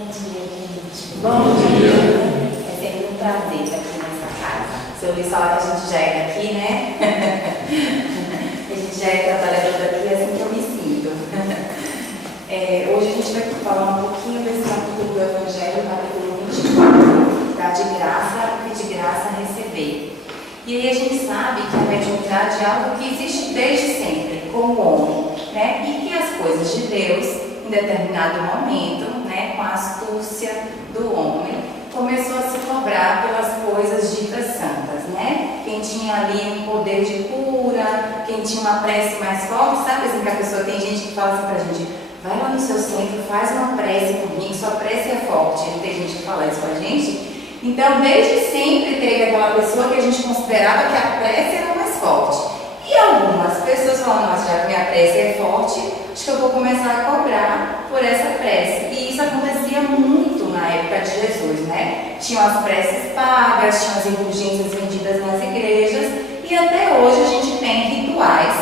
Bom dia, gente. Bom dia. É sempre um prazer estar aqui nessa casa. Seu Luiz fala que a gente já é daqui, né? A gente já é trabalhador daqui, é assim que eu me sinto. Hoje a gente vai falar um pouquinho desse capítulo do Evangelho, capítulo 24, tá? De graça e de graça receber. E aí a gente sabe que a mediunidade é algo que existe desde sempre, como homem, né? E que as coisas de Deus, em determinado momento, né, com a astúcia do homem, começou a se cobrar pelas coisas ditas santas, né? Quem tinha ali um poder de cura, quem tinha uma prece mais forte, sabe assim que a pessoa, tem gente que fala assim pra gente, vai lá no seu centro, faz uma prece por mim, sua prece é forte. Não tem gente que fala isso com a gente? Então, desde sempre teve aquela pessoa que a gente considerava que a prece era mais forte. E algumas pessoas falam, nossa, já que minha prece é forte, acho que eu vou começar a cobrar por essa prece. E isso acontecia muito na época de Jesus, né? Tinham as preces pagas, tinham as indulgências vendidas nas igrejas, e até hoje a gente tem rituais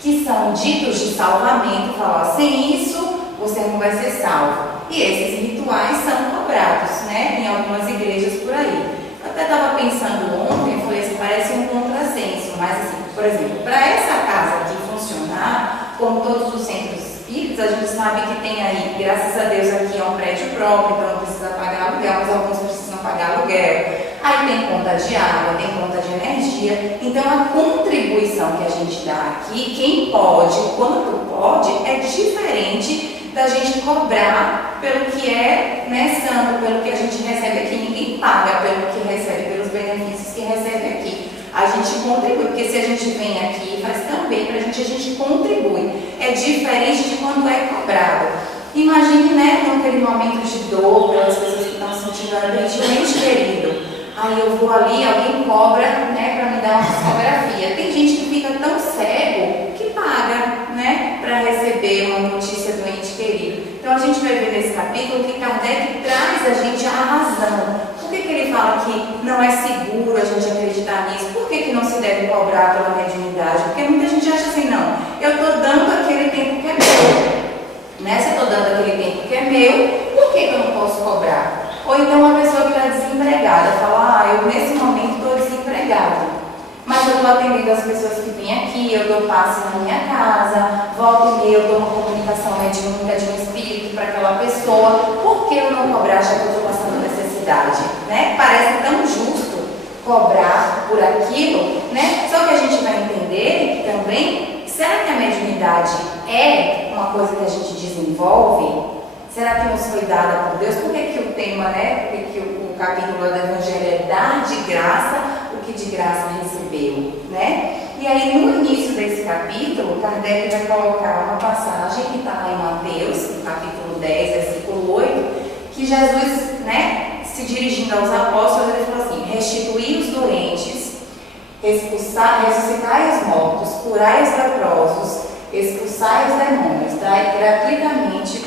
que são ditos de salvamento, falam, sem isso você não vai ser salvo. E esses rituais são cobrados, né? Em algumas igrejas por aí. Eu até estava pensando ontem, falei assim, parece um contrassenso, mas assim, por exemplo, para essa casa aqui funcionar, como todos os centros espíritas, a gente sabe que tem aí, graças a Deus, aqui é um prédio próprio, então não precisa pagar aluguel, mas alguns precisam pagar aluguel. Aí tem conta de água, tem conta de energia. Então a contribuição que a gente dá aqui, quem pode, quanto pode, é diferente da gente cobrar pelo que é, né, santo, pelo que a gente recebe aqui. Ninguém paga pelo que recebe, pelos benefícios que recebe aqui. A gente contribui, porque se a gente vem aqui e faz também pra gente, a gente contribui. É diferente de quando é cobrado. Imagine, né, naquele momento de dor, pelas pessoas que estão sentindo um ente querido. Aí eu vou ali, alguém cobra, né, para me dar uma psicografia. Tem gente que fica tão cego que paga, né, para receber uma notícia do ente querido. Então a gente vai ver nesse capítulo que Kardec traz a gente a razão. Por que ele fala que não é seguro a gente acreditar nisso? Por que não se deve cobrar pela mediunidade? Porque muita gente acha assim, não, eu estou dando aquele tempo que é meu. Né? Se eu estou dando aquele tempo que é meu, por que eu não posso cobrar? Ou então uma pessoa que está desempregada, fala, eu nesse momento estou desempregada, mas eu estou atendendo as pessoas que vêm aqui, eu dou passe na minha casa, volto e meia, eu dou uma comunicação mediúnica de um espírito para aquela pessoa, por que eu não cobrar já que eu estou passando necessidade? Né? Parece tão justo cobrar por aquilo, né? Só que a gente vai entender que também, será que a mediunidade é uma coisa que a gente desenvolve? Será que nos foi dada por Deus? Por que o tema, né? Por que o capítulo do Evangelho é dar de graça o que de graça recebeu, né? E aí, no início desse capítulo, Kardec vai colocar uma passagem que está lá em Mateus, no capítulo 10, versículo 8, que Jesus, né, se dirigindo aos apóstolos, ele falou assim, restituí os doentes, ressuscitai os mortos, curai os leprosos, expulsai os demônios, dai gratuitamente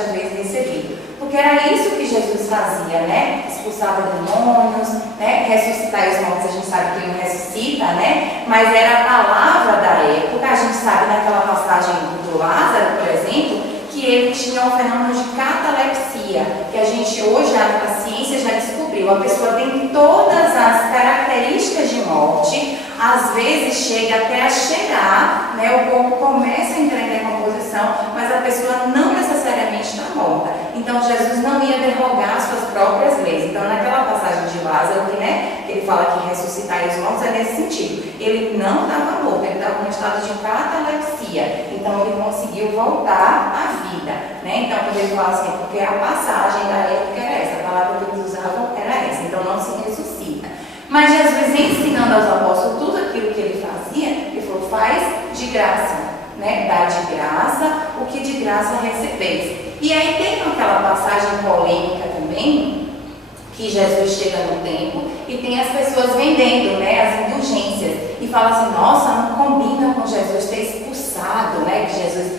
haveis recebido. Porque era isso que Jesus fazia, né? Expulsava demônios, né? Ressuscitar os mortos, a gente sabe que ele não ressuscita, né? Mas era a palavra da época, a gente sabe naquela passagem do Lázaro, por exemplo, que ele tinha um fenômeno de catalepsia, que a gente hoje, a ciência já descobriu, a pessoa tem todas as características de morte, às vezes chega até a cheirar, né? O corpo começa a entrar em decomposição, mas a pessoa não necessariamente está morta. Então Jesus não ia derrogar as suas próprias leis. Então naquela passagem de Lázaro, que, né, que ele fala que ressuscitar os mortos é nesse sentido. Ele não estava morto, ele estava em estado de catalepsia. Então ele conseguiu voltar à vida, né? Então quando ele fala assim, porque a passagem da época era essa, a palavra que eles usavam era essa, então não se ressuscita. Mas Jesus, ensinando aos apóstolos tudo aquilo que ele fazia, ele falou, faz de graça, né? Dá de graça o que de graça recebeis. E aí tem aquela passagem polêmica também, que Jesus chega no templo e tem as pessoas vendendo, né, as indulgências, e fala assim, nossa, não combina com Jesus ter expulsado, né, que Jesus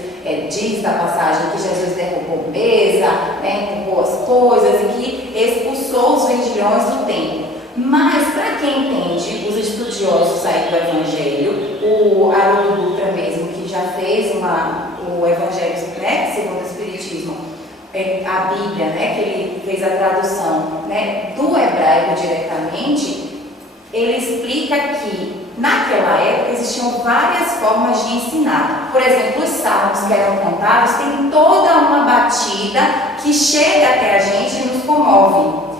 diz na passagem que Jesus derrubou mesa, né, empurrou as coisas e que expulsou os vendilhões do templo. Mas para quem entende, os estudiosos aí do Evangelho, o Haroldo Dutra mesmo, que já fez o Evangelho, né, segundo o Espiritismo, a Bíblia, né, que ele fez a tradução, né, do hebraico diretamente, ele explica que naquela época existiam várias formas de ensinar. Por exemplo, os salmos que eram cantados têm toda uma batida que chega até a gente e nos comove.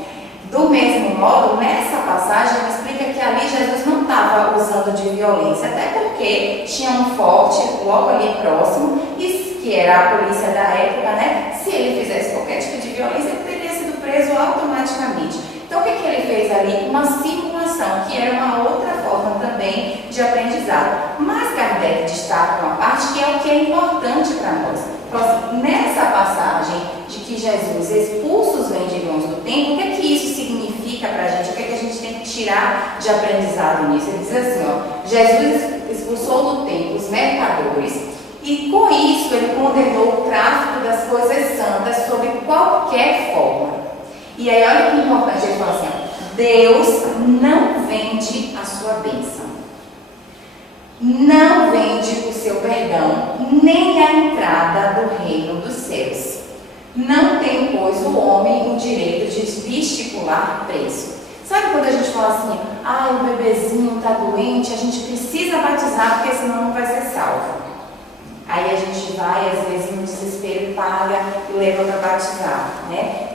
Do mesmo modo, nessa passagem ele explica que ali Jesus não estava usando de violência, até porque tinha um forte logo ali próximo, que era a polícia da época, né? Se ele fizesse qualquer tipo de violência, ele teria sido preso automaticamente. Então, o que ele fez ali? Uma simulação, que era uma outra forma também de aprendizado. Mas Kardec destaca uma parte que é o que é importante para nós. Então, assim, nessa passagem de que Jesus expulsa os vendilhões do templo, o que é que isso significa para a gente? O que é que a gente tem que tirar de aprendizado nisso? Ele diz assim, ó, Jesus expulsou do templo os mercadores e com isso ele condenou o tráfico das coisas santas sob qualquer forma. E aí olha que importante, ele fala assim, ó, Deus não vende a sua bênção, não vende o seu perdão, nem a entrada do reino dos céus. Não tem, pois, o homem o direito de estipular preço. Sabe quando a gente fala assim, o bebezinho está doente, a gente precisa batizar porque senão não vai ser salvo. Aí a gente vai, às vezes, no desespero, paga e leva para batizar, né?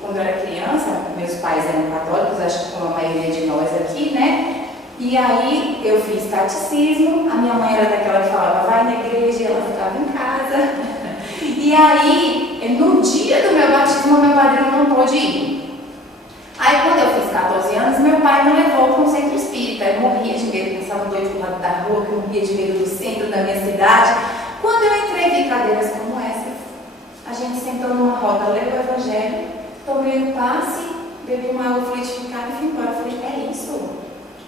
Quando eu era criança, meus pais eram católicos, acho que como a maioria de nós aqui, né? E aí eu fiz catecismo, a minha mãe era daquela que falava, vai na igreja, e ela ficava em casa. E aí, no dia do meu batismo, meu padrinho não pôde ir. Aí quando eu fiz 14 anos, meu pai me levou para um centro espírita. Eu morria de medo, pensava do outro lado da rua, que eu morria de medo do centro da minha cidade. Quando eu entrei, vi cadeiras como essa. A gente sentou numa roda, leu o evangelho, tomei um passe, bebi uma água fluidificada e fui embora. Eu falei,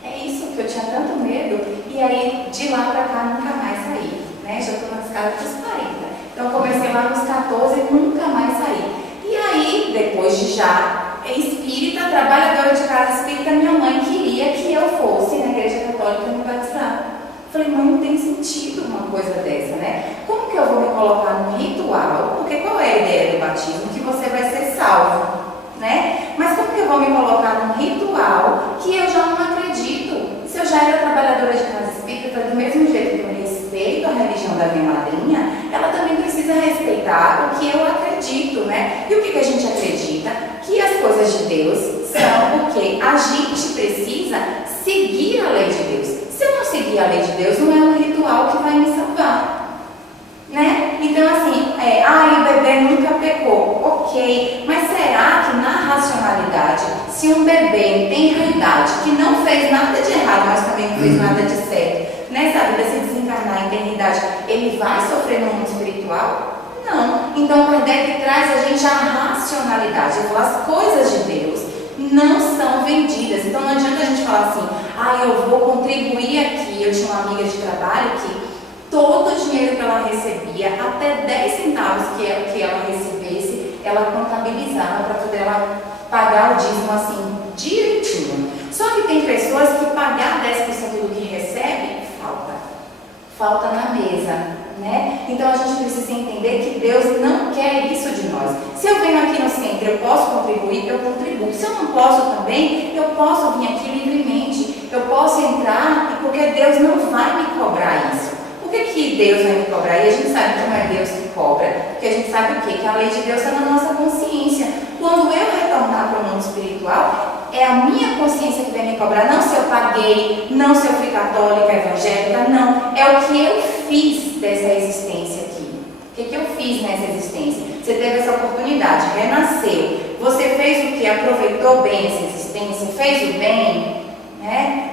é isso que eu tinha tanto medo. E aí, de lá para cá, nunca mais saí, né? Já estou nas casas dos 40. Então, comecei lá nos 14 e nunca mais saí. E aí, depois de já espírita, trabalhadora de casa espírita, minha mãe queria que eu fosse na igreja católica me batizar. Falei, mãe, não tem sentido uma coisa dessa, né? Como que eu vou me colocar num ritual? Porque qual é a ideia do batismo? Que você vai ser salvo, né? Mas como que eu vou me colocar num ritual que eu já não acredito? Se eu já era trabalhadora de casa espírita, do mesmo jeito que eu respeito a religião da minha madrinha, ela também precisa respeitar o que eu acredito, né? E o que a gente acredita? Que as coisas de Deus são porque a gente precisa seguir a lei de Deus. Se eu não seguir a lei de Deus, não é um ritual que vai me salvar, né? Então assim, o bebê nunca pecou, ok, mas será que na racionalidade, se um bebê tem realidade, que não fez nada de errado, mas também não fez nada de certo, nessa vida se desencarnar em eternidade, ele vai sofrer no mundo espiritual? Não. Então Kardec traz a gente a racionalidade. As coisas de Deus não são vendidas. Então não adianta a gente falar assim, eu vou contribuir aqui. Eu tinha uma amiga de trabalho que todo o dinheiro que ela recebia, até 10 centavos que ela recebesse, ela contabilizava para poder ela pagar o dízimo assim, direitinho. Só que tem pessoas que pagar 10% do que recebe, falta na mesa, né? Então a gente precisa entender que Deus não quer isso de nós. Se eu venho aqui no centro, eu posso contribuir, eu contribuo. Se eu não posso também, eu posso vir aqui livremente. Eu posso entrar, porque Deus não vai me cobrar isso. Por que Deus vai me cobrar? E a gente sabe que não é Deus que cobra, porque a gente sabe o quê? Que a lei de Deus está na nossa consciência. Quando eu retornar para o mundo espiritual, é a minha consciência que vai me cobrar, não se eu paguei, não se eu fui católica, evangélica, não. É o que eu fiz dessa existência aqui. O que eu fiz nessa existência? Você teve essa oportunidade, renasceu. Você fez o que? Aproveitou bem essa existência, fez o bem, né?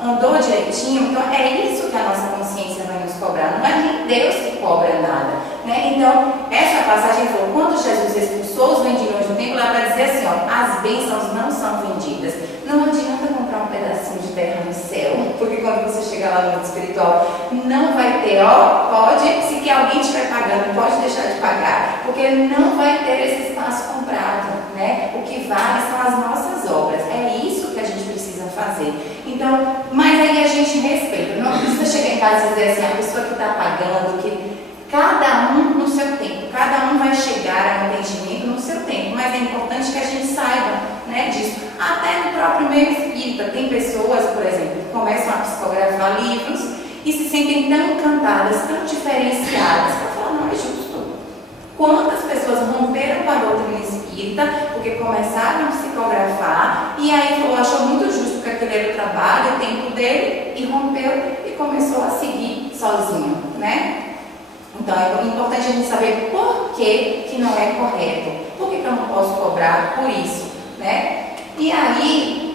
Andou direitinho. Então é isso que a nossa consciência vai nos cobrar. Não é nem Deus que cobra nada, né? Então essa passagem falou, quando Jesus expulsou os vendilhões do templo, ela vai dizer assim, as bênçãos não são vendidas. Não adianta comprar um pedacinho de terra no céu, porque quando você chegar lá no mundo espiritual, não vai ter, pode, se que alguém estiver pagando, pode deixar de pagar, porque não vai ter esse espaço comprado, né? O que vale são as nossas obras. É isso que a gente precisa fazer. Então, mas aí a gente respeita. Não precisa chegar em casa e dizer assim, a pessoa que está pagando, que cada um no seu tempo, cada um vai chegar a uma investimento no seu tempo, mas é importante que a gente saiba, né, disso. Até no próprio meio espírita, tem pessoas, por exemplo, que começam a psicografar livros e se sentem tão encantadas, tão diferenciadas, para falar, não é justo. Quantas pessoas romperam com a doutrina espírita porque começaram a psicografar e aí falou, achou muito justo que aquele era o trabalho, o tempo dele, e rompeu e começou a seguir sozinho, né? Então é importante a gente saber por que não é correto, por que eu não posso cobrar por isso, né? E aí,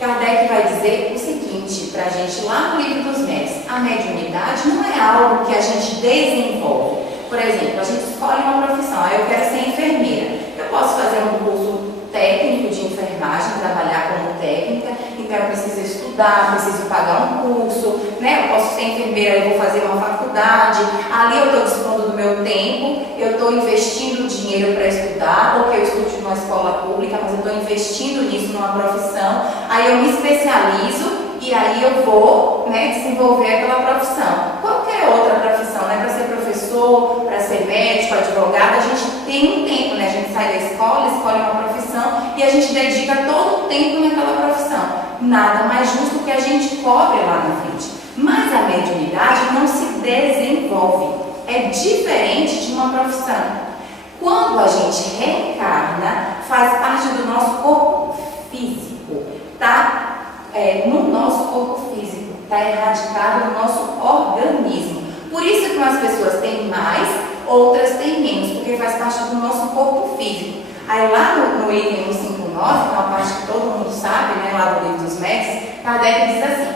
Kardec vai dizer o seguinte para a gente lá no Livro dos Médiuns: a mediunidade não é algo que a gente desenvolve. Por exemplo, a gente escolhe uma profissão, eu quero ser enfermeira. Eu posso fazer um curso técnico de enfermagem, trabalhar como técnica, então eu preciso estudar, preciso pagar um curso, né? Eu posso ser enfermeira, eu vou fazer uma faculdade, ali eu estou dispondo do meu tempo, eu estou investindo dinheiro para estudar, porque eu estudo numa escola pública, mas eu estou investindo nisso numa profissão, aí eu me especializo e aí eu vou, né, desenvolver aquela profissão. Qualquer outra profissão, né? Para ser professor, para ser médico, advogado, a gente tem um tempo, né? A gente sai da escola, escolhe uma profissão e a gente dedica todo o tempo naquela profissão. Nada mais justo que a gente cobre lá na frente. Mas a mediunidade não se desenvolve. É diferente de uma profissão. Quando a gente reencarna, faz parte do nosso corpo físico, tá? No nosso corpo físico, está erradicado no nosso organismo. Por isso que umas pessoas têm mais, outras têm menos, porque faz parte do nosso corpo físico. Aí lá no item 159, que é uma parte que todo mundo sabe, né, lá do Livro dos Médiuns, Kardec diz assim: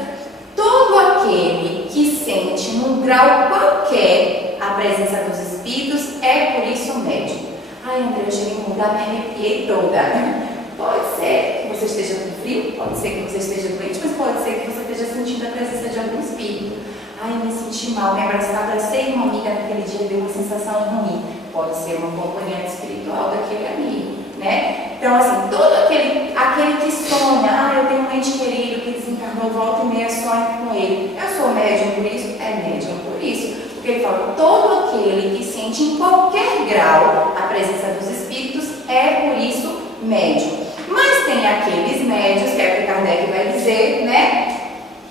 todo aquele que sente num grau qualquer a presença dos espíritos é por isso médium. Ai, André, eu cheguei num lugar, me arrepiei toda. Pode ser que você esteja com frio, pode ser que você esteja doente, mas pode ser que você esteja sentindo a presença de algum espírito. Ai, me senti mal, me abracei uma amiga naquele dia, deu uma sensação ruim. Pode ser uma companhia espiritual daquele amigo, né? Então, assim, todo aquele que sonha, eu tenho um ente querido que desencarnou, volta e meia, sonha com ele. Eu sou médium por isso? É médium por isso. Porque ele fala, todo aquele que sente em qualquer grau a presença dos espíritos é por isso médium. Mas tem aqueles médios, que é o que Kardec vai dizer, né?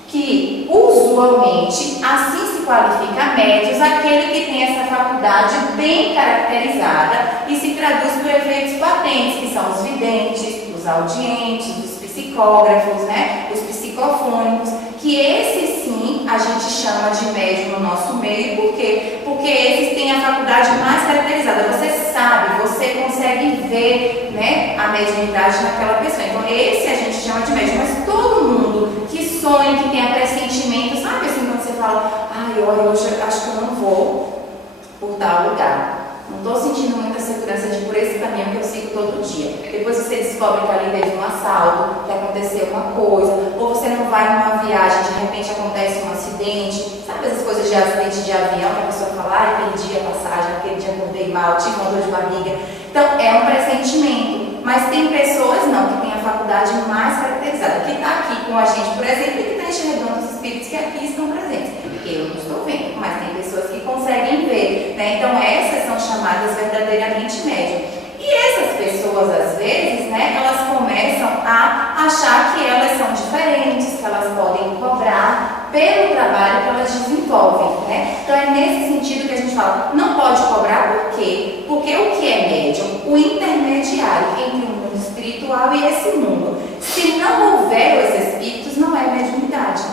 Que usualmente assim se qualifica médios aquele que tem essa faculdade bem caracterizada e se traduz por efeitos patentes, que são os videntes, os audientes, os psicógrafos, né? Os psicofônicos, que esses sim a gente chama de médium no nosso meio. Por quê? Porque esses têm a faculdade mais caracterizada. Você sabe, você consegue ver, né, a mediunidade naquela pessoa. Então esse a gente chama de médium. Mas todo mundo que sonha, que tenha pressentimento, sabe assim, quando você fala, ai, olha, hoje eu acho que eu não vou por tal lugar. Não estou sentindo muita segurança de ir por esse caminho que eu sigo todo dia. Depois você descobre que ali teve um assalto, que aconteceu uma coisa, ou você não vai numa viagem, de repente acontece um acidente. Sabe essas coisas de acidente de avião, que a pessoa fala, ai, perdi a passagem, aquele dia acordei mal, tive uma dor de barriga. Então, é um pressentimento. Mas tem pessoas não, que têm a faculdade mais caracterizada, que está aqui com a gente, por exemplo, e que está enxergando os espíritos que aqui estão presentes. Eu não estou vendo, mas tem pessoas que conseguem ver, né? Então essas são chamadas verdadeiramente médium. E essas pessoas, às vezes, né, elas começam a achar que elas são diferentes, que elas podem cobrar pelo trabalho que elas desenvolvem, né? Então é nesse sentido que a gente fala, não pode cobrar por quê? Porque o que é médium? O intermediário entre o mundo espiritual e esse mundo. Se não houver os espíritos, não é mediunidade.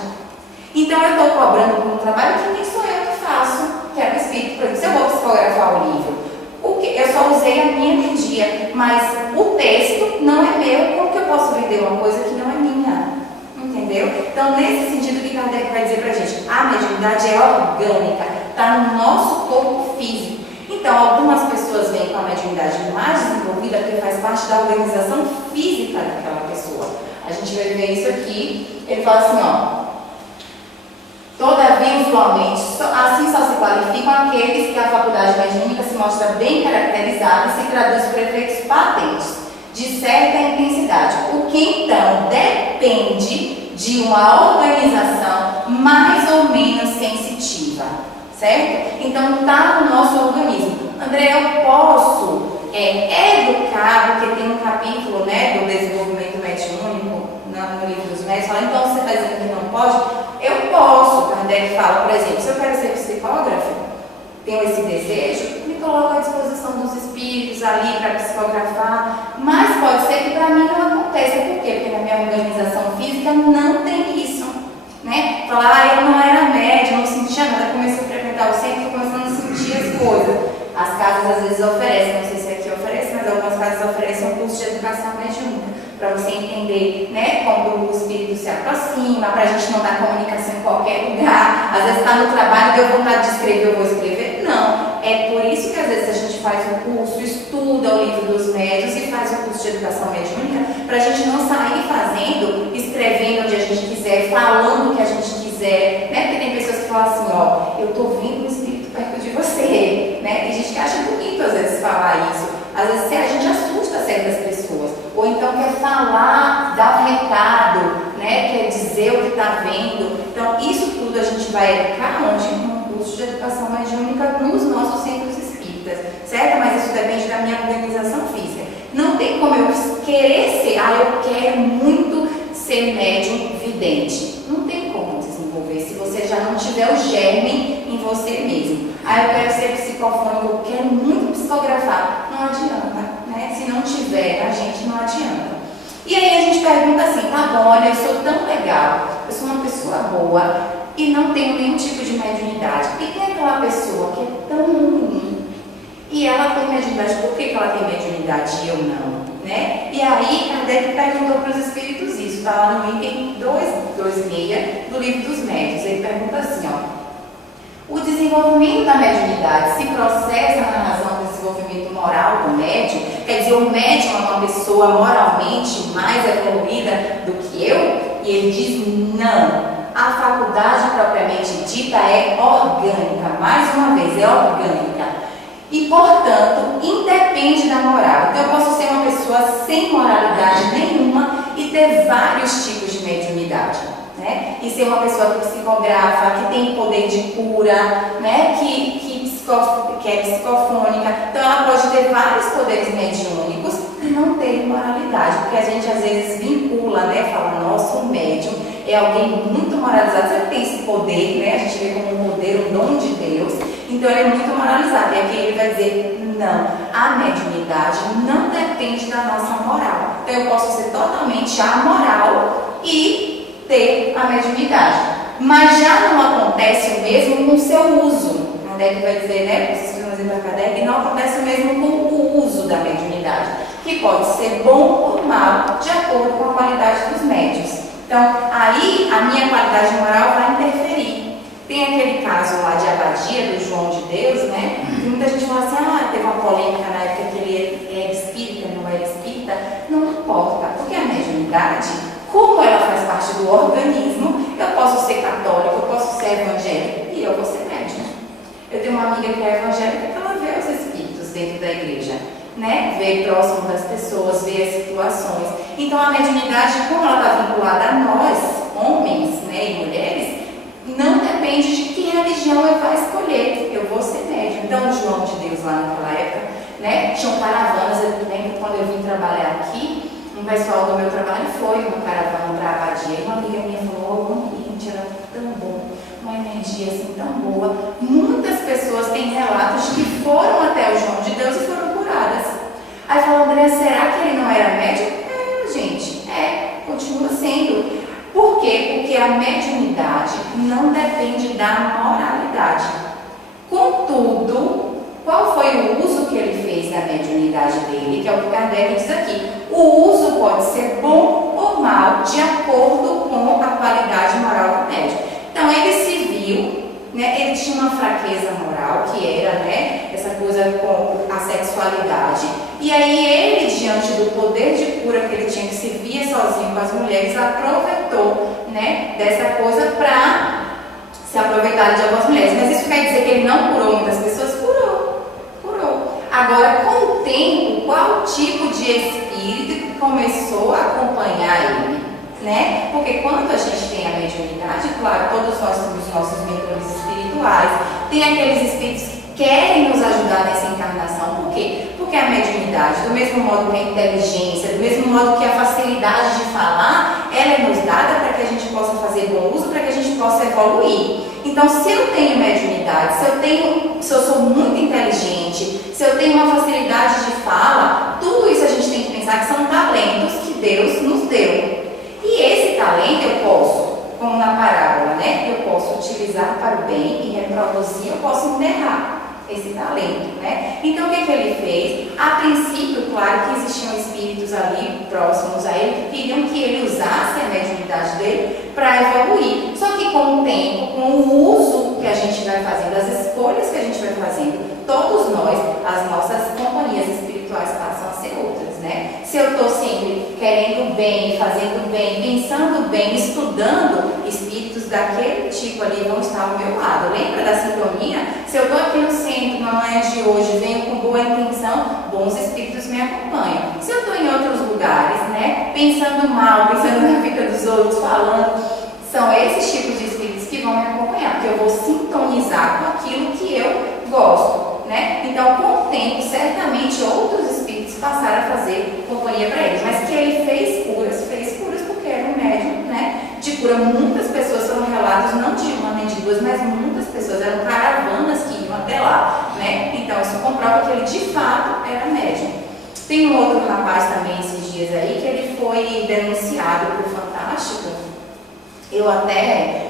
Então eu estou cobrando por um trabalho que nem sou eu que faço, que é o espírito. Por exemplo, se eu vou psicografar o livro, eu só usei a minha energia, mas o texto não é meu, como que eu posso vender uma coisa que não é minha? Entendeu? Então, nesse sentido que Kardec vai dizer pra gente, a mediunidade é orgânica, está no nosso corpo físico. Então, algumas pessoas vêm com a mediunidade mais desenvolvida, porque faz parte da organização física daquela pessoa. A gente vai ver isso aqui, ele fala assim, ó. Todavia, usualmente, assim só se qualificam aqueles que a faculdade mediúnica se mostra bem caracterizada e se traduz por efeitos patentes, de certa intensidade, o que então depende de uma organização mais ou menos sensitiva, certo? Então, está no nosso organismo. André, eu posso é educar, porque tem um capítulo, né, do desenvolvimento mediúnico no livro dos médios, fala, então você está dizendo que não pode? Eu posso. Kardec fala, por exemplo, se eu quero ser psicógrafo, tenho esse desejo, me coloco à disposição dos espíritos ali para psicografar, mas pode ser que para mim não aconteça. Por quê? Porque na minha organização física não tem isso, né? Falar, eu não era médium, não sentia nada, comecei a frequentar o centro, estou começando a sentir as coisas. As casas às vezes oferecem, não sei se aqui oferece, mas algumas casas oferecem um curso de educação mediúnica, para você entender, né, como o espírito se aproxima, para a gente não dar comunicação em qualquer lugar. Às vezes está no trabalho, deu vontade de escrever, eu vou escrever. Não, é por isso que às vezes a gente faz um curso, estuda o livro dos médios e faz um curso de educação mediúnica, para a gente não sair fazendo, escrevendo onde a gente quiser, falando o que a gente quiser, né? Porque tem pessoas que falam assim, ó, eu estou vindo o espírito perto de você, né? Tem gente que acha bonito às vezes falar isso. Às vezes a gente assusta certas pessoas, ou então quer falar, dar um recado, né? Quer dizer o que está vendo. Então, isso tudo a gente vai educar onde? Num curso de educação mediúnica nos nossos centros espíritas, certo? Mas isso depende da minha organização física. Não tem como eu querer ser, eu quero muito ser médium vidente. Não tem como desenvolver se você já não tiver o germe em você mesmo. Eu quero ser psicofônico, eu quero muito psicografar. Não adianta, né? Se não tiver, a gente não adianta. E aí a gente pergunta assim, tá bom, olha, eu sou tão legal, eu sou uma pessoa boa e não tenho nenhum tipo de mediunidade. E tem aquela pessoa que é tão ruim e ela tem mediunidade, por que ela tem mediunidade e eu não? Né? E aí Kardec perguntou para os espíritos isso, está lá no item 226 do livro dos médios. Ele pergunta assim, ó, o desenvolvimento da mediunidade se processa na razão do desenvolvimento moral do médium? Quer dizer, o médium é uma pessoa moralmente mais evoluída do que eu? E ele diz não. A faculdade propriamente dita é orgânica, mais uma vez, é orgânica. E, portanto, independe da moral. Então, eu posso ser uma pessoa sem moralidade nenhuma e ter vários tipos de mediunidade, né? E ser uma pessoa que psicografa, que tem poder de cura, né? Que é psicofônica. Então, ela pode ter vários poderes mediúnicos e não ter moralidade. Porque a gente, às vezes, vincula, né? Fala, nossa, um médium é alguém muito moralizado. Você tem esse poder, né? A gente vê como um poder, um dom de Deus. Então, ele é muito moralizado. E aqui ele vai dizer, não, a mediunidade não depende da nossa moral. Então, eu posso ser totalmente amoral e ter a mediunidade. Mas já não acontece o mesmo com o seu uso. Kardec vai dizer, né? Vocês vão dizer para Kardec, não acontece o mesmo com o uso da mediunidade, que pode ser bom ou mal, de acordo com a qualidade dos médios. Então, aí a minha qualidade moral vai interferir. Tem aquele caso lá de Abadia, do João de Deus, né? E muita gente fala assim, teve uma polêmica na época que ele era espírita, não era espírita. Não importa, porque a mediunidade, como ela faz parte do organismo, eu posso ser católica, eu posso ser evangélica e eu vou ser médium. Eu tenho uma amiga que é evangélica que ela vê os espíritos dentro da igreja, né? Vê próximo das pessoas, vê as situações. Então a mediunidade, como ela está vinculada a nós, homens, né, e mulheres, não depende de que religião eu vou escolher, eu vou ser médium. Então o João de Deus lá naquela época, né, tinham caravanas. Eu lembro quando eu vim trabalhar aqui, um pessoal do meu trabalho foi uma caravana para a Abadia, e uma amiga minha falou, o ambiente era tão bom, uma energia assim tão boa. Muitas pessoas têm relatos de que foram até o João de Deus e foram curadas. Aí falou, André, será que ele não era médium? Gente, continua sendo. Por quê? Porque a mediunidade não depende da moralidade. Contudo, qual foi o uso que ele fez da mediunidade dele? Que é o que Kardec diz aqui. O uso pode ser bom ou mal, de acordo com a qualidade moral do médium. Então, ele se viu, né, ele tinha uma fraqueza moral, que era, né, essa coisa com a sexualidade. E aí ele, diante do poder de cura que ele tinha, que se via sozinho com as mulheres, aproveitou, né, dessa coisa para se aproveitar de algumas mulheres. Mas isso quer dizer que ele não curou muitas pessoas? Curou. Agora, com o tempo, qual tipo de espírito que começou a acompanhar ele? Né? Porque quando a gente tem a mediunidade, claro, todos nós temos nossos mentores espirituais, tem aqueles espíritos que querem nos ajudar nessa encarnação. Por quê? Porque a mediunidade, do mesmo modo que a inteligência, do mesmo modo que a facilidade de falar, ela é nos dada para que a gente possa fazer bom uso, para que a gente possa evoluir. Então, se eu tenho mediunidade, se eu sou muito inteligente, se eu tenho uma facilidade de fala, tudo isso a gente tem que pensar que são talentos que Deus nos deu. E esse talento eu posso, como na parábola, né? Eu posso utilizar para o bem e reproduzir, eu posso enterrar esse talento, né? Então, o que ele fez? A princípio, claro que existiam espíritos ali próximos a ele que queriam que ele usasse a mediunidade dele para evoluir. Só que com o tempo, com o uso que a gente vai fazendo, as escolhas que a gente vai fazendo, todos nós, as nossas companhias espirituais passam a ser outras, né? Se eu estou sempre querendo bem, fazendo bem, pensando bem, estudando, espíritos daquele tipo ali vão estar ao meu lado. Lembra da sintonia? Se eu estou aqui no centro, na manhã de hoje, venho com boa intenção, bons espíritos me acompanham. Se eu estou em outros lugares, né, pensando mal, pensando na vida dos outros, falando, são esses tipos de espíritos que vão me acompanhar, porque eu vou sintonizar com aquilo que eu gosto, né? Então, com o tempo, certamente outros espíritos passaram a fazer companhia para ele, mas que ele fez curas porque era um médium, né, de cura. Muitas pessoas foram relatos, não de uma nem de duas, mas muitas pessoas, eram caravanas que iam até lá, né? Então, isso comprova que ele de fato era médium. Tem um outro rapaz também esses dias aí que ele foi denunciado por Fantástica. Eu até,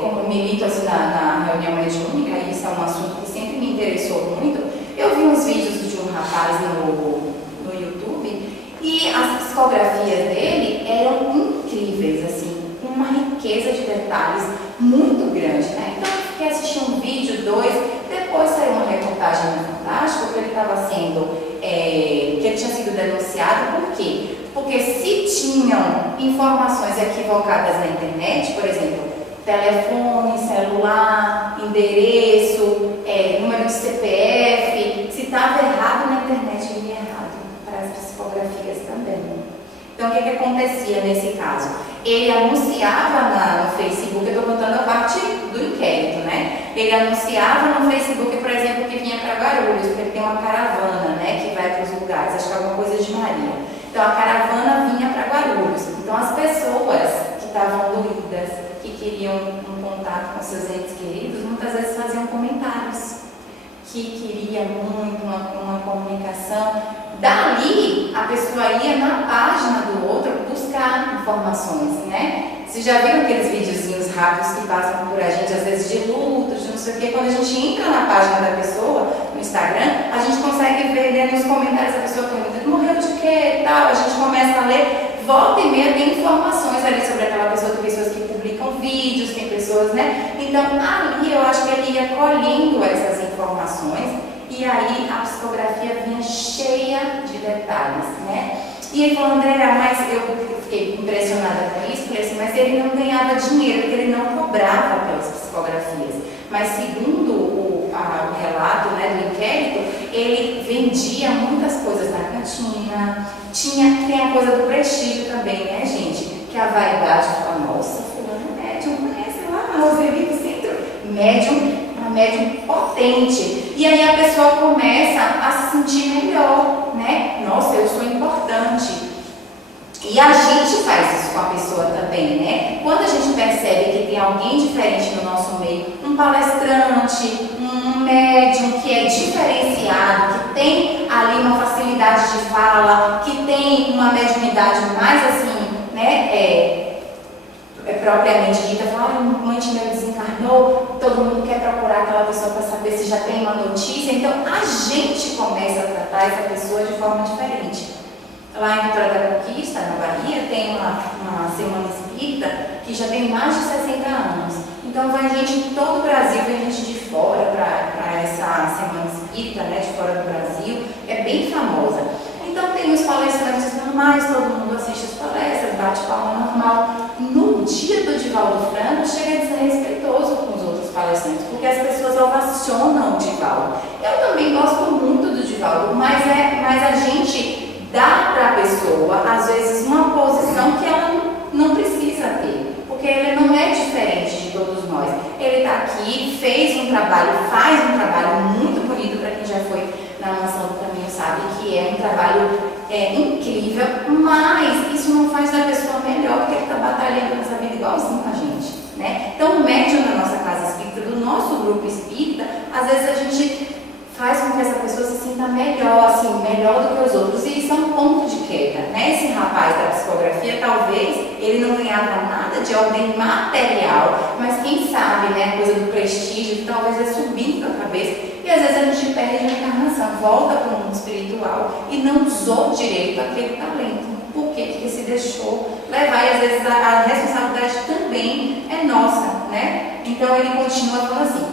como milito assim, na reunião mediúnica, e isso é um assunto que sempre me interessou muito, eu vi uns vídeos de um rapaz no YouTube e as psicografias dele eram incríveis, assim, com uma riqueza de detalhes muito grande, né? Então eu fiquei assistindo um vídeo, dois, depois saiu uma reportagem no Fantástico que ele estava sendo, que ele tinha sido denunciado. Por quê? Porque se tinham informações equivocadas na internet, por exemplo, telefone, celular, endereço, número de CPF, se estava errado na internet, ele ia errado para as psicografias também. Então, o que acontecia nesse caso? Ele anunciava no Facebook, eu estou contando a parte do inquérito, né? Ele anunciava no Facebook, por exemplo, que vinha para Guarulhos, porque ele tem uma caravana, né, que vai para os lugares, acho que é alguma coisa de Maria. Então, a caravana vinha para Guarulhos. Então, as pessoas que estavam doídas, que queriam um contato com seus entes queridos, muitas vezes faziam comentários, que queria muito uma comunicação. Dali, a pessoa ia na página do outro buscar informações, né? Vocês já viram aqueles videozinhos rápidos que passam por a gente, às vezes de lutos, de não sei o quê? Quando a gente entra na página da pessoa, no Instagram, a gente consegue ver, né, nos comentários da pessoa perguntando, morreu de quê e tal. A gente começa a ler, volta e meia tem informações ali sobre aquela pessoa. Tem pessoas que publicam vídeos, tem pessoas, né? Então, ali eu acho que ele ia colhendo essas informações e aí a psicografia vinha cheia de detalhes, né? E ele falou, Andréa, mas eu fiquei impressionada com isso, falei assim, mas ele não ganhava dinheiro, porque ele não cobrava pelas psicografias. Mas segundo o relato, né, do inquérito, ele vendia muitas coisas na cantina, tem a coisa do prestígio também, né, gente? Que a vaidade fala, nossa, fulano é médium, conhece lá, Roseli do Centro, uma médium potente. E aí a pessoa começa a se sentir melhor, né? Nossa, eu sou importante. E a gente faz isso com a pessoa também, né? Quando a gente percebe que tem alguém diferente no nosso meio, um palestrante, um médium que é diferenciado, que tem ali uma facilidade de fala, que tem uma mediunidade mais assim, né? Propriamente dita, fala, um ente meu desencarnou, todo mundo quer procurar aquela pessoa para saber se já tem uma notícia. Então a gente começa a tratar essa pessoa de forma diferente. Lá em Vitória da Conquista, na Bahia, tem uma semana espírita que já tem mais de 60 anos. Então vai gente de todo o Brasil, vem gente de fora para essa semana espírita, né, de fora do Brasil, é bem famosa. Então tem os palestrantes normais, todo mundo assiste as palestras, bate palma normal. No dia do Divaldo Franco, chega a ser respeitoso com os outros palestrantes, porque as pessoas ovacionam o Divaldo. Eu também gosto muito do Divaldo, mas a gente dá para a pessoa, às vezes, uma posição que ela não precisa ter, porque ele não é diferente de todos nós. Ele está aqui, faz um trabalho muito bonito para quem já foi na Mansão do Caminho, sabe que é um trabalho incrível, mas isso não faz da pessoa melhor, porque ele está batalhando nessa vida igualzinho a gente, né? Então, o médium da nossa casa espírita, do nosso grupo espírita, às vezes a gente faz com que essa pessoa se sinta melhor, assim, melhor do que os outros, e isso é um ponto de queda, né? Esse rapaz da psicografia, talvez ele não ganhava nada de ordem material, mas quem sabe, né, coisa do prestígio, talvez é subindo a cabeça, e às vezes a gente perde a encarnação, volta para o mundo espiritual e não usou direito aquele talento. Por quê? Porque se deixou levar, e às vezes a responsabilidade também é nossa, né? Então ele continua falando assim: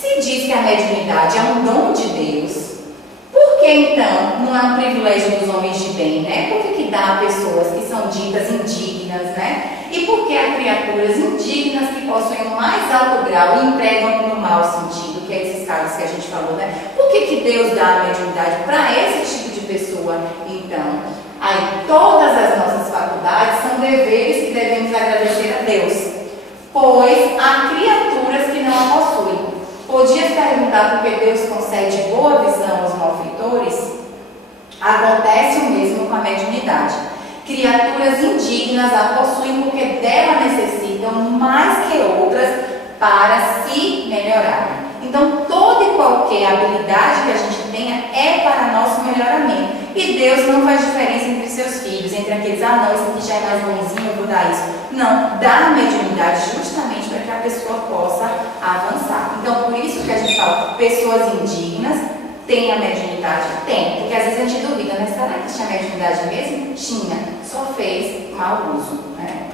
se diz que a mediunidade é um dom de Deus, por que então não é um privilégio dos homens de bem, né? Por que dá a pessoas que são ditas indignas, né? E por que há criaturas indignas que possuem o mais alto grau e empregam no mau sentido, que é esses casos que a gente falou, né? Por que Deus dá a mediunidade para esse tipo de pessoa, então? Aí todas as nossas faculdades são deveres que devemos agradecer a Deus, pois há criaturas que não a possuem. Podias perguntar por que Deus concede boa visão aos malfeitores? Acontece o mesmo com a mediunidade. Criaturas indignas a possuem porque dela necessitam mais que outras para se melhorarem. Então, toda e qualquer habilidade que a gente tenha é para nosso melhoramento. E Deus não faz diferença entre seus filhos, entre aqueles, não, esse aqui já é mais bonzinho, eu vou dar isso. Não, dá a mediunidade justamente para que a pessoa possa avançar. Então, por isso que a gente fala, pessoas indignas têm a mediunidade? Tem, porque às vezes a gente duvida, né? Será que tinha mediunidade mesmo? Tinha, só fez mau uso, né?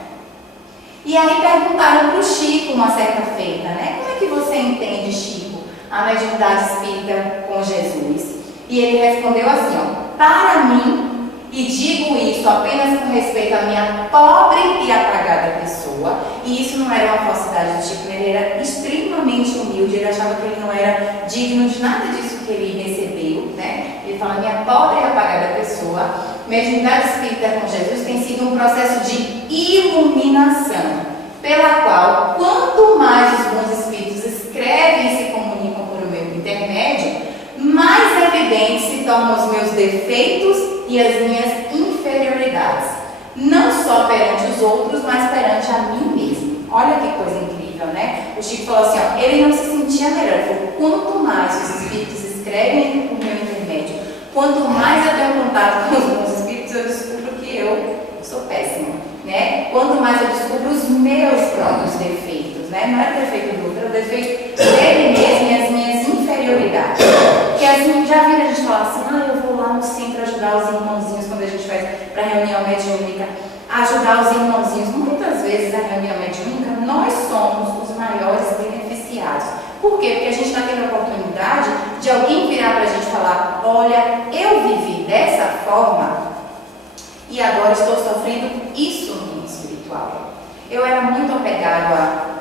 E aí perguntaram para o Chico uma certa feita, né? Como é que você entende, Chico, a mediunidade espírita com Jesus? E ele respondeu assim, para mim, e digo isso apenas com respeito à minha pobre e apagada pessoa, e isso não era uma falsidade do Chico, ele era extremamente humilde, ele achava que ele não era digno de nada disso que ele recebeu, né? Ele fala, minha pobre e apagada pessoa, mediunidade espírita com Jesus tem sido um processo de iluminação, pela qual, quanto mais os bons espíritos escrevem e se comunicam por meu intermédio, mais evidentes se tornam os meus defeitos e as minhas inferioridades, não só perante os outros, mas perante a mim mesmo. Olha que coisa incrível, né? O Chico falou assim, ele não se sentia melhor, ele falou, quanto mais os espíritos escrevem por meu intermédio, quanto mais eu tenho contato com os bons espíritos, eu descubro que eu sou péssima, né? Quanto mais eu descubro os meus próprios defeitos, né? Não é o defeito do outro, é o defeito dele mesmo e as minhas inferioridades. Porque assim, já viram a gente falar assim, eu vou lá no centro ajudar os irmãozinhos quando a gente faz para reunião mediúnica, ajudar os irmãozinhos. Muitas vezes a reunião mediúnica, nós somos os maiores beneficiados. Por quê? Porque a gente está tendo a oportunidade de alguém virar para a gente e falar, olha, eu vivi dessa forma e agora estou sofrendo isso no mundo espiritual. Eu era muito apegado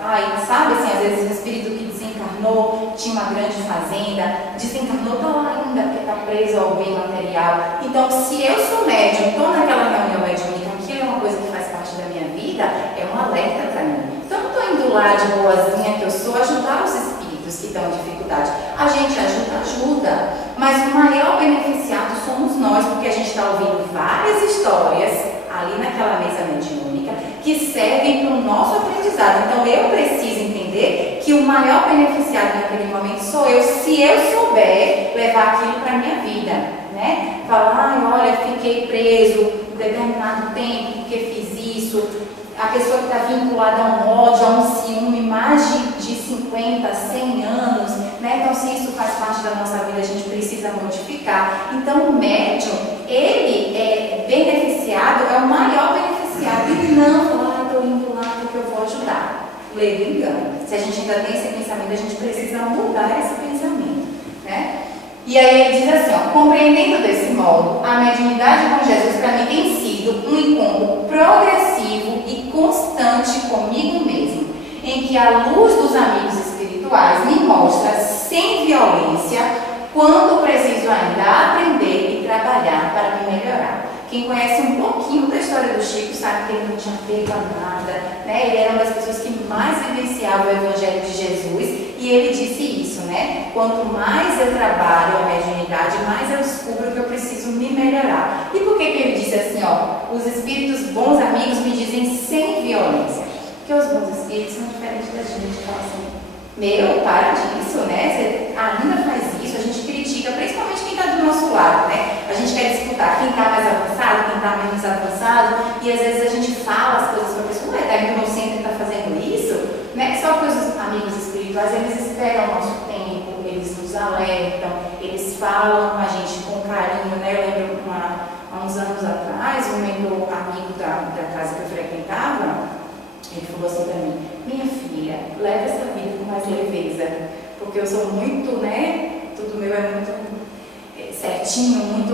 sabe assim, às vezes o espírito que desencarnou, tinha uma grande fazenda, desencarnou, está lá ainda, porque está preso ao bem material. Então, se eu sou médium, estou naquela reunião mediúnica, aquilo é uma coisa que faz parte da minha vida, é um alerta para mim. Então, não estou indo lá de boazinha que eu sou, ajudar os espíritos que estão em dificuldade. A gente ajuda, mas o maior beneficiado somos nós, porque a gente está ouvindo várias histórias ali naquela mesa mediúnica que servem para o nosso aprendizado. Então, eu preciso entender que o maior beneficiado naquele momento sou eu, se eu souber levar aquilo para a minha vida, né? Falar, olha, fiquei preso um determinado tempo porque fiz isso. A pessoa que está vinculada a um ódio, a um ciúme, mais de 50, 100 anos, né? Então, se isso faz parte da nossa vida, a gente precisa modificar. Então, o médium, ele é beneficiado, é o maior beneficiado, e não falar, estou indo lá porque eu vou ajudar. Ledo engano. Se a gente ainda tem esse pensamento, a gente precisa mudar esse pensamento, né? E aí ele diz assim, compreendendo desse modo, a mediunidade com Jesus para mim tem sido um encontro progressivo e constante comigo mesmo, em que a luz dos amigos espirituais me mostra sem violência quanto preciso ainda aprender e trabalhar para me melhorar. Quem conhece um pouquinho da história do Chico sabe que ele não tinha feito nada, né? Ele era uma das pessoas que mais vivenciava o Evangelho de Jesus e ele disse isso, né? Quanto mais eu trabalho a mediunidade, mais eu descubro que eu preciso me melhorar. E por que ele disse assim, ó? Os espíritos bons amigos me dizem sem violência. Porque os bons espíritos são diferentes da gente, falam assim, meu, para disso, né? Você ainda faz isso, a gente critica, principalmente quem está do nosso lado, né? A gente quer disputar quem está mais avançado, quem está menos avançado, e às vezes a gente fala as coisas para a pessoa, ué, tá indo no centro e está fazendo isso, né? Só que os amigos espirituais, eles esperam o nosso tempo, eles nos alertam, eles falam com a gente com carinho, né? Eu lembro há uns anos atrás, um meu amigo da casa que eu frequentava, ele falou assim para mim, minha filha, leva essa vida com mais leveza, porque eu sou muito, né, tudo meu é muito certinho,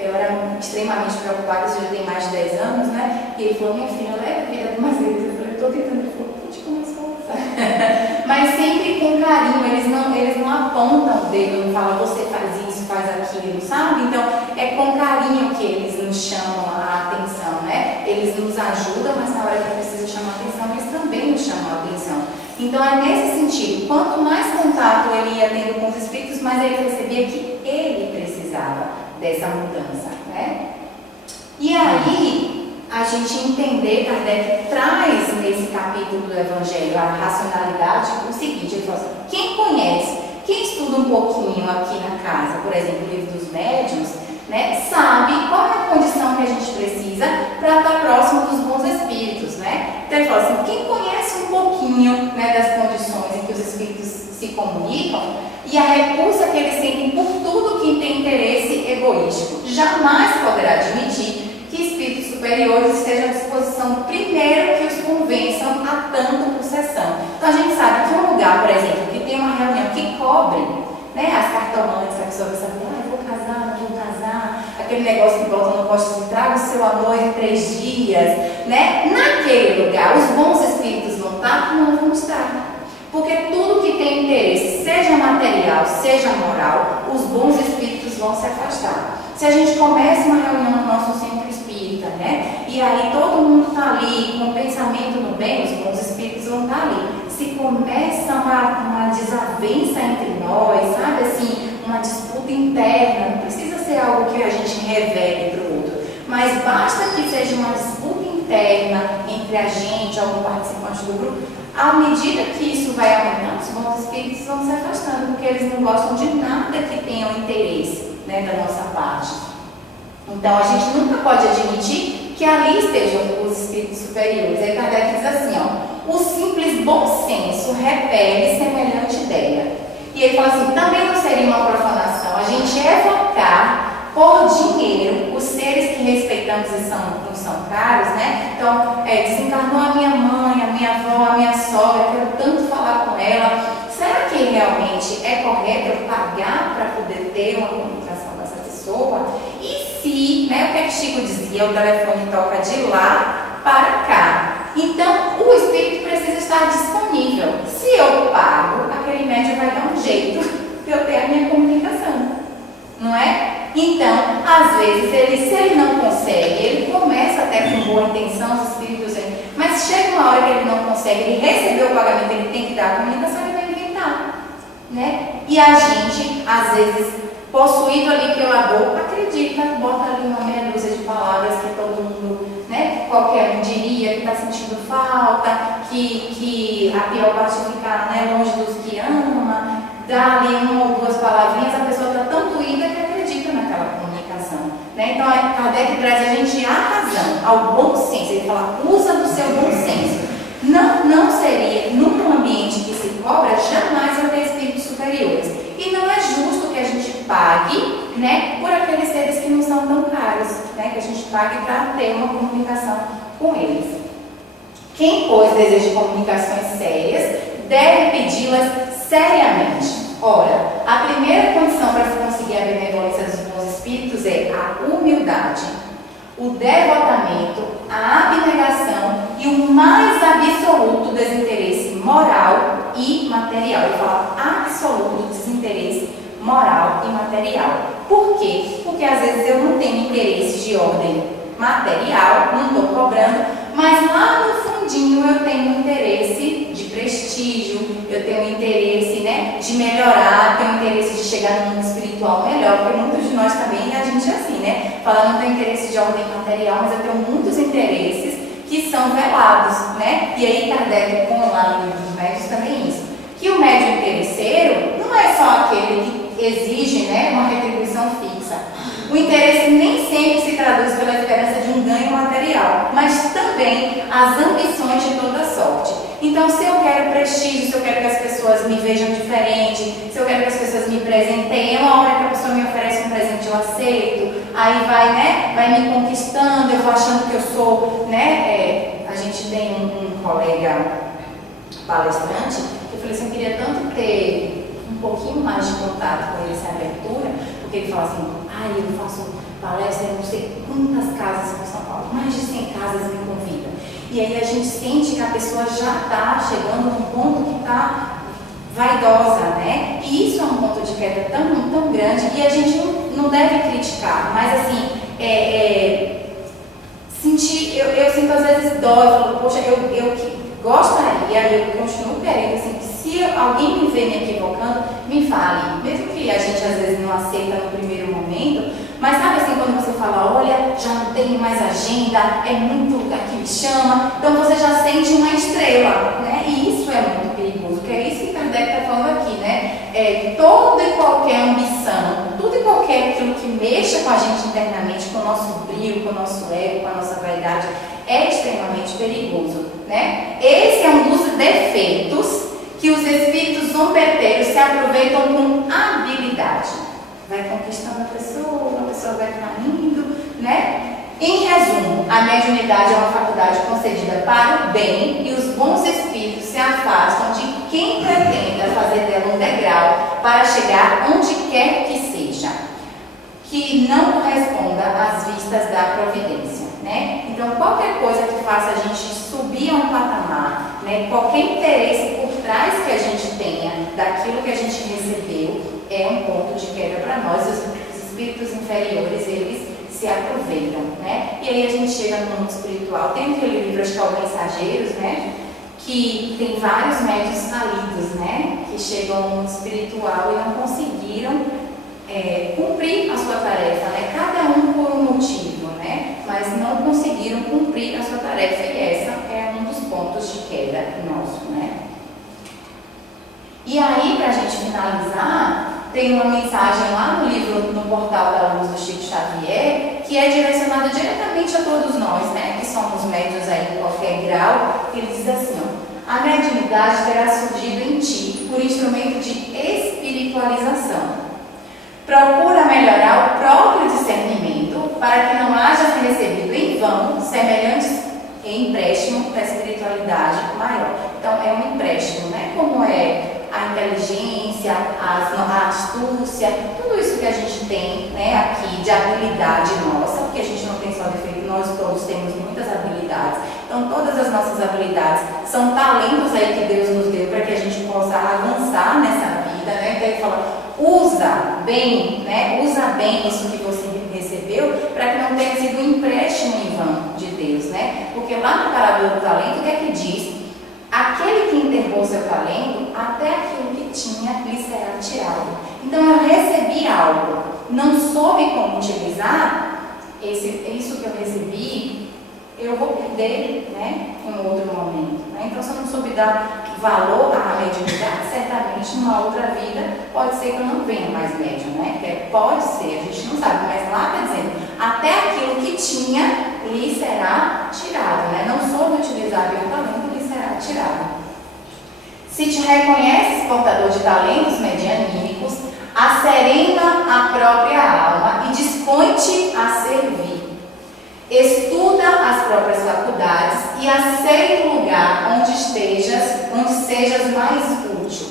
eu era extremamente preocupada, isso já tem mais de 10 anos, né, e ele falou, minha filha, leva a vida com mais leveza, eu falei, eu estou tentando, ele falou, pode começar a usar, mas sempre com carinho, eles não apontam o dedo, não falam, você faz isso, faz aquilo, sabe, então é com carinho que eles nos chamam a atenção, né, eles nos ajudam, mas na hora que precisa chamar a atenção, eles também nos chamam a atenção. Então é nesse sentido, quanto mais contato ele ia tendo com os espíritos, mais ele percebia que ele precisava dessa mudança, né? E aí, a gente entender, Kardec traz nesse capítulo do Evangelho a racionalidade, o seguinte, ele fala assim, quem conhece, quem estuda um pouquinho aqui na casa, por exemplo, o livro dos médiuns, né, sabe qual é a condição que a gente precisa para estar próximo dos bons espíritos, né? Então ele fala assim, quem conhece um pouquinho, né, das condições em que os espíritos se comunicam e a repulsa que eles sentem por tudo que tem interesse egoístico, jamais poderá admitir que espíritos superiores estejam à disposição primeiro que os convençam a tanta possessão. Então a gente sabe que um lugar, por exemplo, que tem uma reunião que cobre, né, as cartomantes, a pessoa pensa, eu vou casar, não vou casar, aquele negócio que bota no poste de traga o seu amor em 3 dias, né? Naquele lugar, os bons espíritos vão estar? Não vão estar. Porque tudo que tem interesse, seja material, seja moral, os bons espíritos vão se afastar. Se a gente começa uma reunião no nosso centro espírita, né? E aí todo mundo está ali com pensamento no bem, os bons espíritos vão estar ali. Se começa uma desavença entre nós, sabe assim, uma disputa interna, não precisa ser algo que a gente revele para o outro, mas basta que seja uma disputa interna entre a gente, algum participante do grupo, à medida que isso vai aumentando, os bons espíritos vão se afastando, porque eles não gostam de nada que tenha um interesse, né, da nossa parte. Então a gente nunca pode admitir que ali estejam os espíritos superiores. Aí Kardec diz assim, ó, o simples bom senso repele semelhante ideia. E ele fala assim, também não seria uma profanação a gente evocar por dinheiro os seres que respeitamos e nos são caros, né? Então, desencarnou a minha mãe, a minha avó, a minha sogra, quero tanto falar com ela. Será que realmente é correto eu pagar para poder ter uma comunicação com essa pessoa? E se, né, o que Chico dizia, o telefone toca de lá para cá. Então, o espírito precisa estar disponível. Se eu pago, aquele médium vai dar um jeito de eu ter a minha comunicação, não é? Então, às vezes, se ele não consegue, ele começa até com boa intenção, os espíritos, mas chega uma hora que ele não consegue, ele recebeu o pagamento, ele tem que dar a comunicação, ele vai inventar, né? E a gente, às vezes, possuído ali pela dor, acredita, bota ali uma meia dúzia de palavras que todo mundo, né, qualquer um diria que está sentindo falta, que a pior parte é ficar, né, longe dos que ama, dá ali 1 ou 2 palavrinhas, a pessoa está tão doída que acredita naquela comunicação, né? Então a Kardec traz a gente à razão, ao bom senso, ele fala, usa do seu bom senso. Não seria, num ambiente que se cobra, jamais vai ter espíritos superiores. E não é justo que a gente pague, né, por aqueles seres que não são tão caros, né, que a gente pague para ter uma comunicação com eles. Quem, pois, deseja comunicações sérias, deve pedi-las seriamente. Ora, a primeira condição para se conseguir a benevolência dos bons espíritos é a humildade, o devotamento, a abnegação e o mais absoluto desinteresse moral e material. Eu falo absoluto desinteresse moral e material. Por quê? Porque às vezes eu não tenho interesse de ordem material, não estou cobrando, mas lá no fundinho eu tenho um interesse de prestígio, eu tenho um interesse, né, de melhorar, tenho um interesse de chegar no mundo espiritual melhor, porque muitos de nós também, a gente é assim, né, fala, não tenho interesse de ordem material, mas eu tenho muitos interesses que são velados, né, e aí Kardec põe lá no livro dos médios também isso, que o médium interesseiro não é só aquele que exige, né, uma retribuição fixa. O interesse nem sempre se traduz pela esperança de um ganho material, mas também as ambições de toda sorte. Então, se eu quero prestígio, se eu quero que as pessoas me vejam diferente, se eu quero que as pessoas me presentem, uma hora que a pessoa me oferece um presente eu aceito, aí vai, né, vai me conquistando, eu vou achando que eu sou, né, a gente tem um colega palestrante, que eu falei assim, eu queria tanto ter um pouquinho mais de contato com ele, essa abertura, porque ele fala assim, eu faço palestra em não sei quantas casas em São Paulo, mais de 100 casas me convidam. E aí a gente sente que a pessoa já está chegando num ponto que está vaidosa, né? E isso é um ponto de queda tão grande e a gente não deve criticar, mas assim, sentir, eu sinto às vezes dó, eu falo, poxa, eu gostaria, eu continuo querendo, assim, que se alguém me vê me equivocando, me fale, mesmo que a gente às vezes não aceita no primeiro momento, mas sabe assim, quando você fala, olha, já não tenho mais agenda, é muito lugar que me chama, então você já sente uma estrela, né? E isso é muito perigoso, que é isso que Kardec está falando aqui, né? Toda e qualquer ambição, tudo e qualquer aquilo que mexa com a gente internamente, com o nosso brilho, com o nosso ego, com a nossa vaidade, é extremamente perigoso, né? Esse é um dos defeitos que os espíritos zombeteiros se aproveitam com habilidade. Vai conquistando a pessoa vai caindo, né? Em resumo, a mediunidade é uma faculdade concedida para o bem e os bons espíritos se afastam de quem pretenda fazer dela um degrau para chegar onde quer que seja, que não corresponda às vistas da providência, né? Então, qualquer coisa que faça a gente subir a um patamar, né? Qualquer interesse por trás que a gente tenha daquilo que a gente recebeu, é um ponto de queda para nós. Os espíritos inferiores, eles se aproveitam, né? E aí a gente chega no mundo espiritual. Tem aquele livro, acho que é o Mensageiros, né? Que tem vários médiuns falidos, né? Que chegam no mundo espiritual e não conseguiram cumprir a sua tarefa, né? Cada um por um motivo, né? Mas não conseguiram cumprir a sua tarefa. E essa é um dos pontos de queda nosso, né? E aí, para a gente finalizar, tem uma mensagem lá no livro, no Portal da Luz do Chico Xavier, que é direcionada diretamente a todos nós, né, que somos médiuns aí em qualquer grau. Ele diz assim, ó, a mediunidade terá surgido em ti por instrumento de espiritualização. Procura melhorar o próprio discernimento para que não haja recebido em vão semelhantes empréstimo da espiritualidade maior. Então, é um empréstimo, né, como é a inteligência, a astúcia, tudo isso que a gente tem, né, aqui de habilidade nossa, porque a gente não tem só defeito, nós todos temos muitas habilidades. Então, todas as nossas habilidades são talentos aí que Deus nos deu para que a gente possa avançar nessa vida, né? Então, ele fala, usa bem, né? Usa bem isso que você recebeu para que não tenha sido um empréstimo em vão de Deus, né? Porque lá na parábola do talento, o que é que diz? Aquele que enterrou seu talento, até aquilo que tinha lhe será tirado. Então, eu recebi algo, não soube como utilizar, isso que eu recebi, eu vou perder, né, em outro momento. Né? Então, se eu não soube dar valor à mediunidade, certamente, numa outra vida, pode ser que eu não venha mais médium, né? Pode ser, a gente não sabe, mas lá está dizendo, até aquilo que tinha lhe será tirado. Né? Não soube utilizar bem o talento, será tirado. Se te reconheces portador de talentos medianímicos, acerena a própria alma e dispõe-te a servir. Estuda as próprias faculdades e aceita o lugar onde sejas mais útil.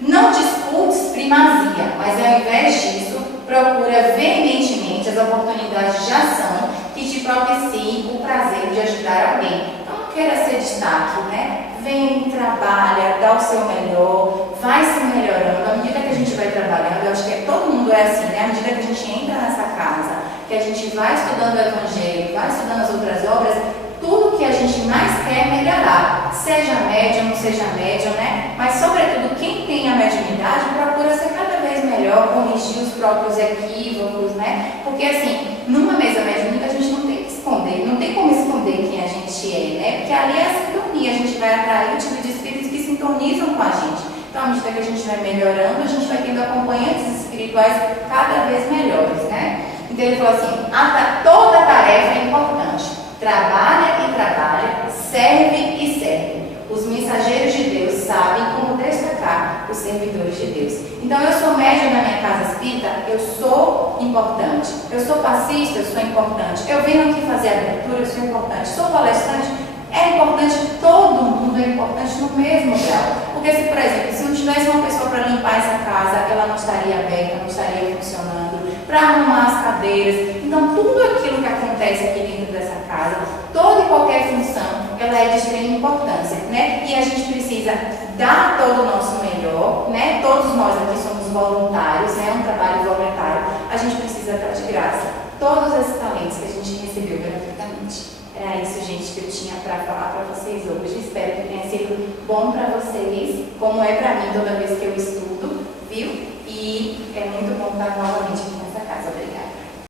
Não disputes primazia, mas ao invés disso, procura veementemente as oportunidades de ação que te propiciem o prazer de ajudar alguém. Queira ser destaque, né? Vem, trabalha, dá o seu melhor, vai se melhorando. À medida que a gente vai trabalhando, eu acho que todo mundo é assim, né? À medida que a gente entra nessa casa que a gente vai estudando o Evangelho, vai estudando as outras obras, tudo que a gente mais quer é melhorar, seja médium, seja médium, né? Mas, sobretudo, quem tem a mediunidade procura ser cada vez melhor, corrigir os próprios equívocos, né? Porque, assim, numa mesa mediúnica a gente não tem que esconder, não tem como esconder quem a gente é, né? Porque ali é a sintonia, a gente vai atrair o tipo de espíritos que sintonizam com a gente. Então, à medida que a gente vai melhorando, a gente vai tendo acompanhantes espirituais cada vez melhores, né? Então, ele falou assim, toda tarefa é importante. Trabalha e trabalha, serve e serve. Os mensageiros de Deus sabem como destacar os servidores de Deus. Então, eu sou médium na minha casa espírita, eu sou importante. Eu sou passista, eu sou importante. Eu venho aqui fazer abertura, eu sou importante. Sou palestrante, é importante, todo mundo é importante no mesmo grau. Porque se, por exemplo, se não tivesse uma pessoa para limpar essa casa, ela não estaria aberta, não estaria funcionando, para arrumar as cadeiras. Então, tudo aquilo que acontece aqui dentro dessa casa, toda e qualquer função, ela é de extrema importância, né? E a gente precisa dar todo o nosso melhor, né? Todos nós aqui somos voluntários, né? Um trabalho voluntário. A gente precisa dar de graça todos esses talentos que a gente recebeu gratuitamente. Era isso, gente, que eu tinha para falar para vocês hoje. Espero que tenha sido bom para vocês, como é para mim toda vez que eu estudo, viu? E é muito bom estar novamente